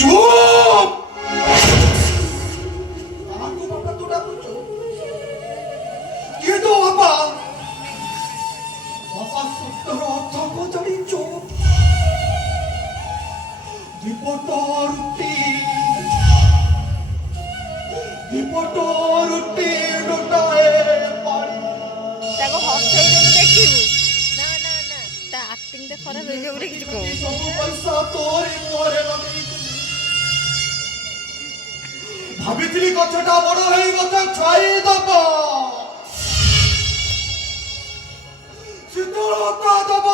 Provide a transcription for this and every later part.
চুপ! আমাকে বাবা তো ডাকুছো? কিন্তু বাবা বাবা সত্যর অর্থ জানিছো? বিপদর রুটি বিপদর রুটি লুটায়ে পারি। ତାକୁ ହସେଇଦେବି ଦେଖିବୁ। ନା ନା ନା ତା ଆକ୍ଟିଂ ଟା ଖରାପ ହେଇଯିବ ବୋଲି କିଛି କହୁନି। ସବୁ ପଇସା ତୋରି ମୁହଁରେ ଲଗେଇଥିଲି। ଭାବିଥିଲି ଗଛଟା ବଡ ହେଇ ମତେ ଛାଇଦବ, ଶୀତଳତା ଦବ।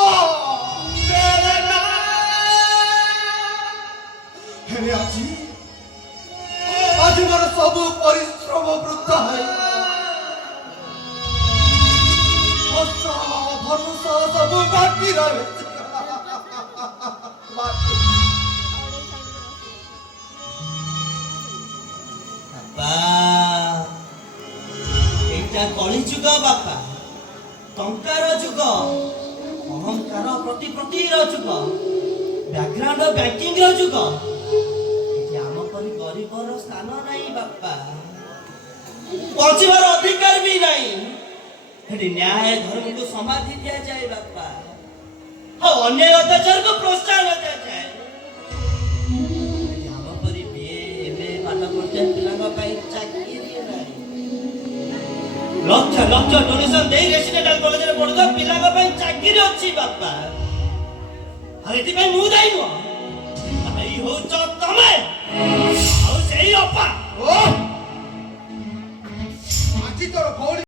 ହେଲେ ଆଜି ଆଜି ମୋର ସବୁ ପରିଶ୍ରମ ବୃଥା ହେଲା। ଆଶା ଭରସା ସବୁ ବାକି ରହିଛି। ବାପା ଏଇଟା କଳି ଯୁଗ ବାପା, ଟଙ୍କାର ଯୁଗ, ଅହଙ୍କାର ପ୍ରତିପତ୍ତିର ଯୁଗ, ବ୍ୟାକଗ୍ରାଉଣ୍ଡ ବ୍ୟାଙ୍କିଂର ଯୁଗ। ଏଠି ଆମ ପରି ଗରିବର ସ୍ଥାନ ନାହିଁ ବାପା, ବଞ୍ଚିବାର ଅଧିକାର ବି ନାହିଁ। ଏଠି ନ୍ୟାୟ ଧର୍ମକୁ ସମାଧି ଦିଆଯାଏ ବାପା, ଆଉ ଅନ୍ୟାୟ ଅତ୍ୟାଚାରକୁ ପ୍ରୋତ୍ସାହନ ଦିଆଯାଏ। ଆମ ପରି ବିଏ ଏମଏ ପାଠ ପଢୁଥିବା ପିଲାଙ୍କ ପାଇଁ ଚାକିରି ନାହିଁ। ଲକ୍ଷ ଲକ୍ଷ ଡୋନେସନ ଦେଇ ରେସିଡେଣ୍ଟାଲ କଲେଜରେ ପଢୁଥିବା ପିଲାଙ୍କ ପାଇଁ ଚାକିରି ଅଛି ବାପା। ଆଉ ଏଥିପାଇଁ ମୁଁ ଦାୟୀ ନୁହଁ, ଦାୟୀ ହଉଛ ତମେ ଆଉ ସେଇ ଅପା। ଆଜି ତୋର ଭଉଣୀ